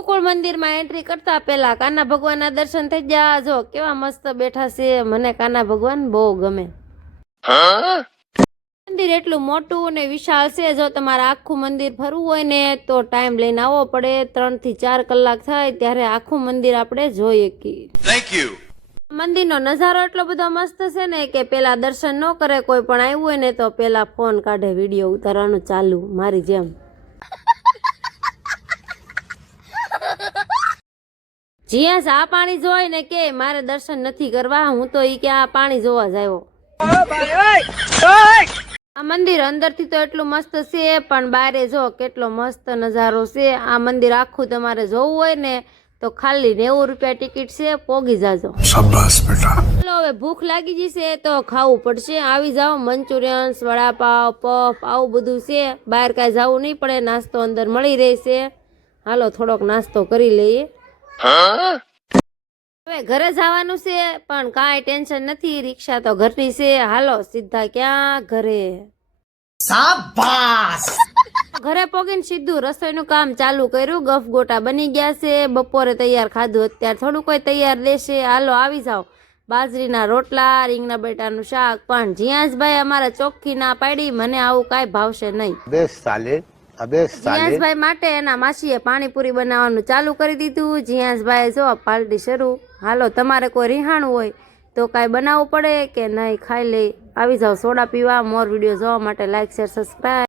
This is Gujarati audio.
ગોકુળ મંદિરમાં એન્ટ્રી કરતા પહેલા કાના ભગવાનના દર્શન થઈ ગયા. જો કેવા મસ્ત બેઠા છે. મને કાના ભગવાન બહુ ગમે. મંદિર એટલું મોટું અને વિશાળ છે. જો તમારે આખું મંદિર ફરવું હોય ને તો ટાઈમ લઈને આવવો પડે. 3 થી 4 કલાક થાય ત્યારે આખું મંદિર આપણે જોઈ શકીએ. Thank you. મંદિરનો નજારો એટલો બધો મસ્ત છે ને કે પેલા દર્શન ન કરે કોઈ પણ આવ્યું હોય ને તો પેલા ફોન કાઢે વિડીયો ઉતારવાનું ચાલુ મારી જેમ. જ્યાં આ પાણી જોઈ ને કે મારે દર્શન નથી કરવા, હું તો ઈ કે આ પાણી જોવા જ આવ્યો. આ મંદિર અંદરથી તો એટલું મસ્ત છે પણ બારે જો કેટલો મસ્ત નજારો છે. આ મંદિર આખું તમારે જોવું હોય ને તો ખાલી 90 રૂપિયા ટિકિટ છે. પોગી જાજો. શાબાશ બેટા. ચલો હવે ભૂખ લાગી જશે તો ખાવું પડશે. આવી જાઓ. મંચુરિયન્સ, વડાપાવ, પફ આવું બધું છે. બહાર કાંઈ જવું નહીં પડે. નાસ્તો અંદર મળી રહેશે. હાલો થોડોક નાસ્તો કરી લઈએ. હવે ઘરે જવાનું છે પણ કાંઈ ટેન્શન નથી. રિક્ષા તો ઘરની છે. હાલો સીધા ક્યાં ઘરે. શાબાશ. ઘરે પોગીને સીધું રસોઈનું કામ ચાલુ કર્યું. ગફગોટા બની ગયા છે. બપોરે તૈયાર ખાધું. અત્યારે થોડું કોઈ તૈયાર દેશે. હાલો આવી જાઓ. બાજરીના રોટલા, રીંગણા બટાનું શાક. પણ જીયાસભાઈ અમારે ચોખ્ખી ના પાડી, મને આવું કાંઈ ભાવશે નહીં. જીયાસભાઈ માટે એના માસીએ પાણીપુરી બનાવવાનું ચાલુ કરી દીધું. જીયાસભાઈ જો પાર્ટી શરૂ. હાલો તમારે કોઈ રીહાણું હોય તો કાંઈ બનાવવું પડે કે નહીં ખાઈ લે. આવી જાઓ સોડા પીવા. મોર વિડીયો જોવા માટે લાઈક શેર સબસ્ક્રાઈબ.